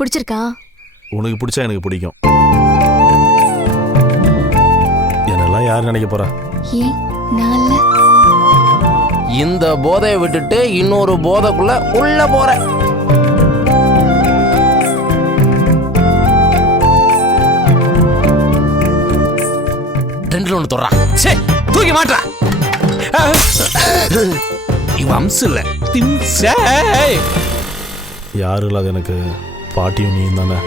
பிடிச்சிருக்கா? உனக்கு பிடிச்சா எனக்கு பிடிக்கும். என்னெல்லாம் யார் நினைக்க போறா? ஏன் நான் இல்ல? இந்த போதையை விட்டுட்டு இன்னொரு போதைக்குள்ள உள்ள போற. ரெண்டுல ஒண்ணு தொடுறா. சே, தூக்கி மாட்டா. இவ அம்சு இல்ல, திம்சே. யாரும் இல்லாத எனக்கு பாட்டியும் நீயும் தானே.